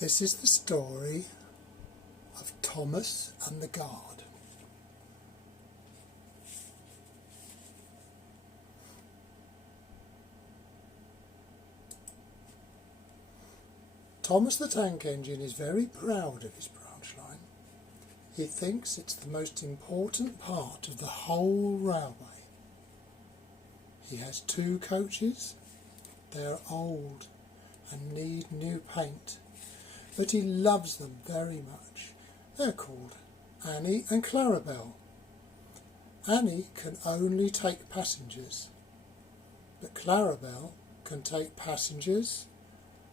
This is the story of Thomas and the Guard. Thomas the Tank Engine is very proud of his branch line. He thinks it's the most important part of the whole railway. He has 2 coaches. They are old and need new paint, but he loves them very much. They're called Annie and Clarabel. Annie can only take passengers, but Clarabel can take passengers,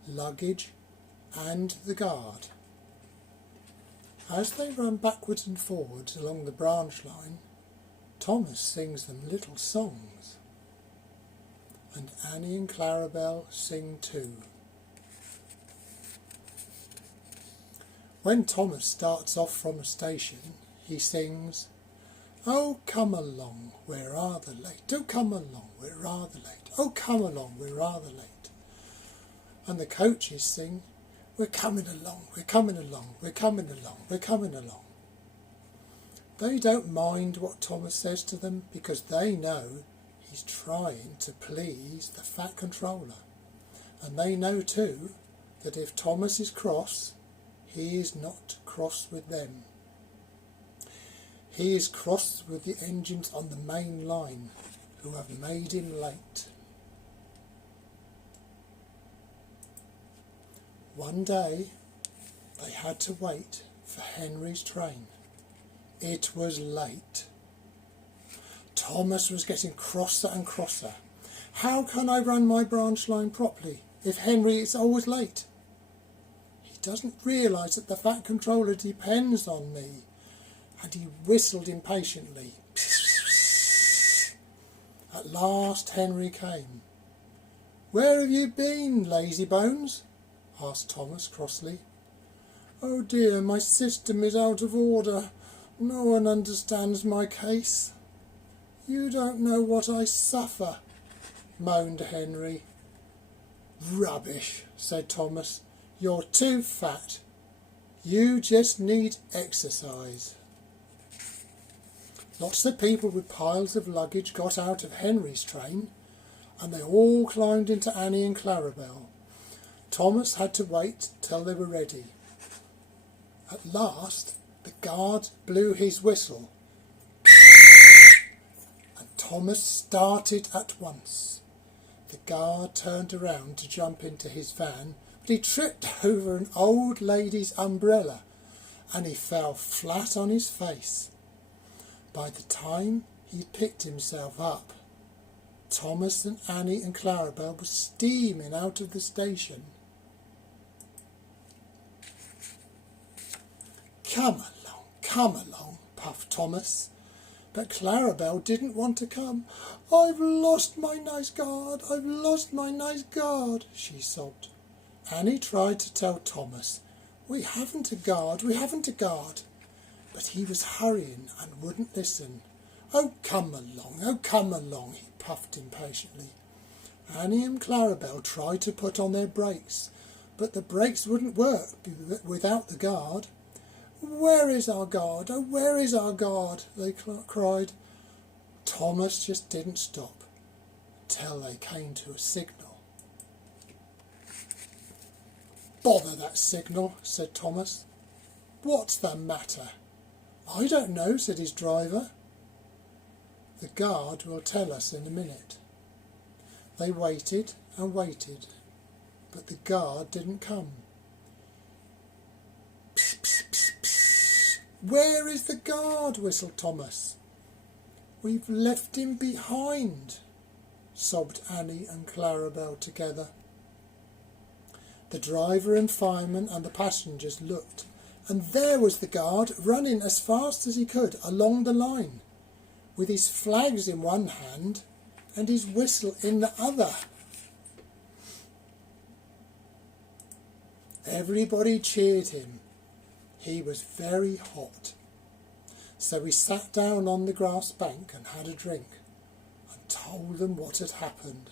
luggage and the guard. As they run backwards and forwards along the branch line, Thomas sings them little songs, and Annie and Clarabel sing too. When Thomas starts off from a station, he sings, "Oh, come along, we're rather late. Oh, come along, we're rather late. Oh, come along, we're rather late." And the coaches sing, "We're coming along, we're coming along, we're coming along, we're coming along." They don't mind what Thomas says to them because they know he's trying to please the Fat Controller. And they know too that if Thomas is cross, he is not cross with them. He is cross with the engines on the main line who have made him late. One day they had to wait for Henry's train. It was late. Thomas was getting crosser and crosser. How can I run my branch line properly if Henry is always late? He doesn't realise that the Fat Controller depends on me. And he whistled impatiently. At last Henry came. "Where have you been, lazybones?" asked Thomas crossly. "Oh dear, my system is out of order. No one understands my case." "You don't know what I suffer," moaned Henry. "Rubbish," said Thomas. "You're too fat. You just need exercise." Lots of people with piles of luggage got out of Henry's train, and they all climbed into Annie and Clarabel. Thomas had to wait till they were ready. At last the guard blew his whistle, and Thomas started at once. The guard turned around to jump into his van, but he tripped over an old lady's umbrella and he fell flat on his face. By the time he picked himself up, Thomas and Annie and Clarabel were steaming out of the station. Come along, puffed Thomas. But Clarabel didn't want to come. "I've lost my nice guard, I've lost my nice guard," she sobbed. Annie tried to tell Thomas, "We haven't a guard, we haven't a guard." But he was hurrying and wouldn't listen. "Oh, come along," he puffed impatiently. Annie and Clarabel tried to put on their brakes, but the brakes wouldn't work without the guard. "Where is our guard? Oh, where is our guard?" they cried. Thomas just didn't stop until they came to a signal. "Bother that signal," said Thomas. "What's the matter?" "I don't know," said his driver. "The guard will tell us in a minute." They waited and waited, but the guard didn't come. "Psst, psst, psst, psst. Where is the guard?" whistled Thomas. "We've left him behind," sobbed Annie and Clarabel together. The driver and fireman and the passengers looked, and there was the guard running as fast as he could along the line, with his flags in one hand and his whistle in the other. Everybody cheered him. He was very hot. So he sat down on the grass bank and had a drink and told them what had happened.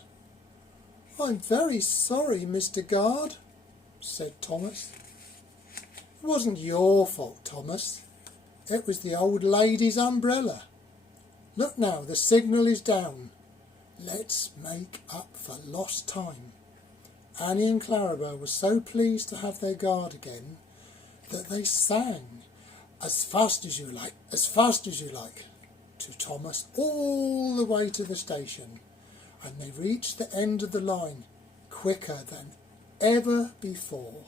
"I'm very sorry, Mr. Guard," said Thomas. wasn't your fault, Thomas. It was the old lady's umbrella. Look now, the signal is down. Let's make up for lost time." Annie and Clarabel were so pleased to have their guard again that they sang "As fast as you like, as fast as you like" to Thomas all the way to the station, and they reached the end of the line quicker than ever before.